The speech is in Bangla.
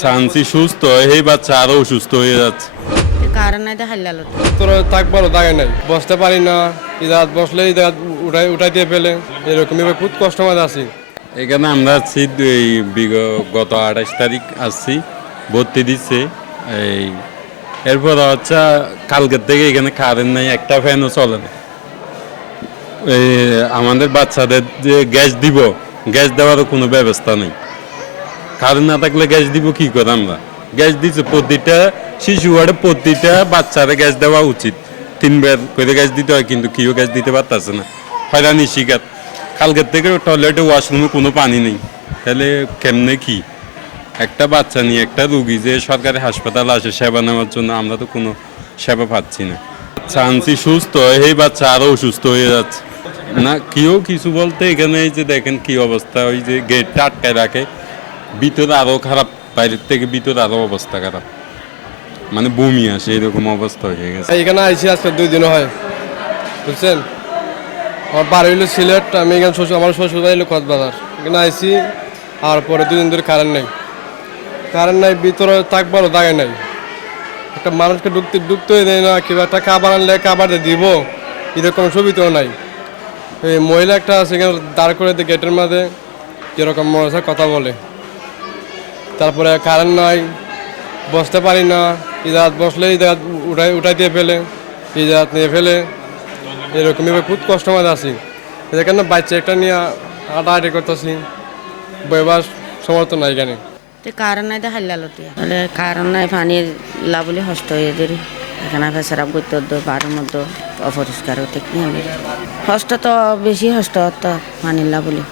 চান্সি সুস্থ এই বাচ্চা আরো অসুস্থ হয়ে যাচ্ছে। কারণ নাই হাল্লালো তোর থাকবারও দাগে নাই, বসতে পারি না, ইদাত বসলে ইদাত উঠাই দিয়ে ফেলে, এরকম এবার খুব কষ্ট মাঝে আছি। এখানে আমরা আছি গত 28 তারিখ আসছি, ভর্তি দিচ্ছে। এই এরপর হচ্ছে কালকের থেকে এখানে কারেন্ট নাই, একটা ফ্যানও চলে না। এই আমাদের বাচ্চাদের যে গ্যাস দিব, গ্যাস দেওয়ারও কোনো ব্যবস্থা নেই। কারেন্ট না থাকলে গ্যাস দিব কি করে আমরা? গ্যাস দিচ্ছে প্রতিটা শিশু ওয়ার্ডে, প্রতিটা বাচ্চারে গ্যাস দেওয়া উচিত। 3 বার করে গ্যাস দিতে হয়, কিন্তু কেউ গ্যাস দিতে পারতেছে না। হয়রানি শিকার। কালকের থেকে টয়লেটে ওয়াশরুমে কোনো পানি নেই, তাহলে কেমনে কি? একটা বাচ্চা নিয়ে একটা রুগী যে সরকারি হাসপাতালে আসে সেবা নেওয়ার জন্য, আমরা তো কোনো সেবা পাচ্ছি না। চান্সি সুস্থ এই বাচ্চা আরো অসুস্থ হয়ে যাচ্ছে। না কেউ কিছু বলতে এখানে এই যে দেখেন কি অবস্থা, ওই যে গেটটা আটকায় রাখে, ভিতরে আরো খারাপ, বাইরের থেকে ভিতরে আরো অবস্থা খারাপ, মানে বমি আসে এরকম অবস্থা হয়ে গেছে। এখানে আইসি আজকে 2 দিন হয়, বুঝছেন। আমার বাড়ি হইলো সিলেট, আমি এখানে আমার শ্বশুর বাড়ি হইলো কক্সবাজার। এখানে আইসি, আর পরে 2 দিন ধরে কারেন্ট নাই, ভিতরে থাকবারও দাগে নাই। একটা মানুষকে ঢুকতেই দেয় না, কিংবা একটা খাবার আনলে খাবার দিব, এরকম সুবিধাও নাই। এই মহিলা একটা আছে এখানে দাঁড় করে দিয়ে গেটের মাঝে, যেরকম মনে হচ্ছে কথা বলে। তারপরে কারেন্ট নাই, বসতে পারি না, ইদাত বসলে ইদাত উঠাই দিয়ে ফেলে, ইদাত নিয়ে ফেলে, এরকম এবার খুব কষ্ট মাঝে আছি। এখানে বাচ্চা একটা নিয়ে হাঁটাহাঁটি করতেছি, বইবার সমর্থ নাই এখানে। কারণ নাই হাল্লালো তাহলে কারণ নাই পানির লাভলি হস্ত হয়ে ধরি এখানে ফেসারাপ করতে হতো, বাড়ির মধ্যে অপরিষ্কার হতে কি আমি হস্ত তো বেশি হস্ত হতো পানির লাভলি।